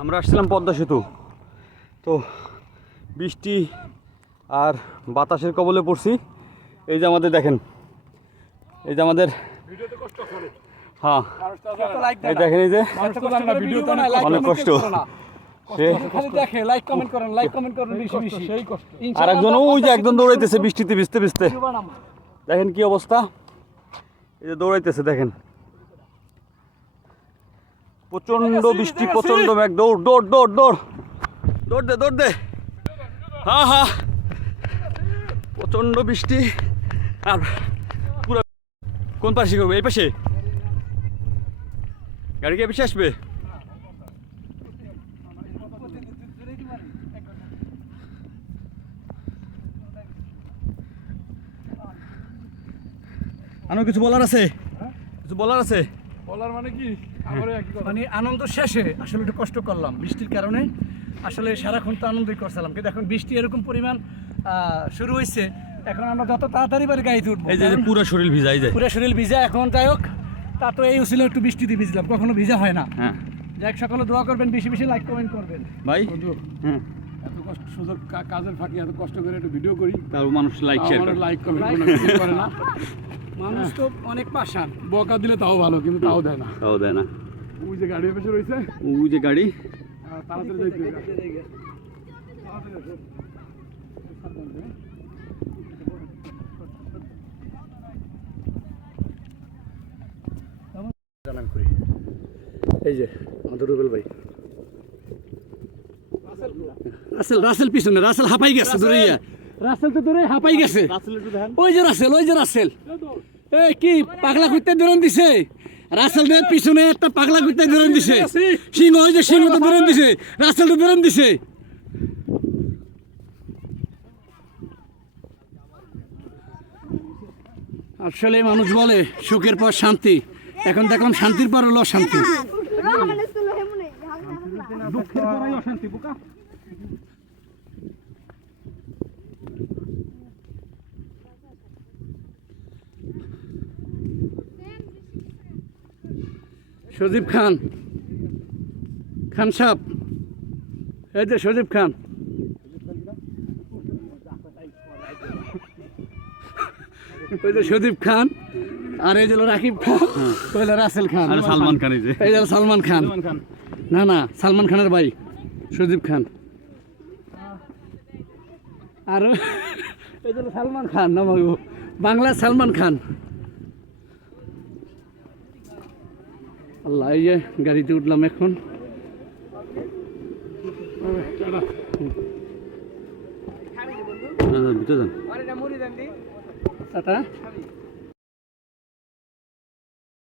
আমরা আসছিলাম পদ্মা সেতু। তো বৃষ্টি আর বাতাসের কবলে পড়ছি। এই যে আমাদের দেখেন, এই যে আমাদের হ্যাঁ। এই দেখেন এই যে অনেক কষ্ট। আর ওই যে একজন দৌড়াইতেছে বৃষ্টিতে ভিজতে। দেখেন কি অবস্থা। এই যে দৌড়াইতেছে, দেখেন। প্রচণ্ড বৃষ্টি প্রচণ্ড মেঘ। দৌড় দৌড় দৌড় দৌড়। দৌড় দে দৌড় দে। হ্যাঁ হ্যাঁ প্রচণ্ড বৃষ্টি। আর পুরো কোন পাশে করবে এই পাশে। গাড়ি কি পাশে আসবে? আরও কিছু বলার আছে? কিছু বলার আছে? বলার মানে কি? মানে আনন্দ শেষে আসলে একটু কষ্ট করলাম বৃষ্টির কারণে। আসলে সারাক্ষণ তো আনন্দই করছিলাম। কিন্তু এখন বৃষ্টি এরকম পরিমাণ আহ, শুরু হয়েছে। এখন আমরা যত তাড়াতাড়ি বাড়ি গাড়িতে উঠবো। এই যে পুরো শরীর ভিজাই যায়। পুরো শরীর ভিজা এখন যাই হোক তা তো এই উচিলে একটু বৃষ্টিতে ভিজলাম। কখনো ভিজা হয় না। হ্যাঁ। যাই হোক, সকলে দোয়া করবেন বেশি বেশি লাইক কমেন্ট করবেন। ভাই? হ্যাঁ এত কষ্ট সুযোগ কাজের ফাঁকি এত কষ্ট করে একটু ভিডিও করি। তার মানুষ লাইক শেয়ার করে। লাইক কমেন্ট করে না। মানুষ তো অনেক পাশান। বকা দিলে তাও ভালো কিন্তু তাও দেয় না। তাও দেয় না। ওই যে গাড়ি পেছনে রয়েছে? ওই যে গাড়ি। আহ, তাড়াতাড়ি যাইতে হবে। জানান করি। এই যে আমাদের রুবেল ভাই। রাসেল। রাসেল পিছনে রাসেল হাঁপাই গেছে দূরে ইয়া। রাসেল তো দূরে হাঁপাই গেছে। ওই যে রাসেল ওই যে রাসেল। এই কি পাগলা কুত্তে দূরন দিছে? রাসেল দের পিছনে একটা পাগলা কুত্তে দূরন দিছে। সিংহ ওই যে সিংহ তো দূরন দিছে। রাসেল তো দূরন দিছে। আসলে মানুষ বলে সুখের পর শান্তি। এখন দেখলাম শান্তির পর হলো শান্তি তুলো হেমনে হালকা সজীব খান। খান সাহেব এই যে সজীব খান। ওই যে সজীব খান আর এই যে রাকিব খান ওই রাসেল খান। সালমান খান এই যে। সালমান খান। না না সালমান খানের ভাই সজীব খান। আর এই যে সালমান খান না বাংলা সালমান খান। আল্লাহ এই যে গাড়িতে উঠলাম এখন। ভিতরে যান। টাটা।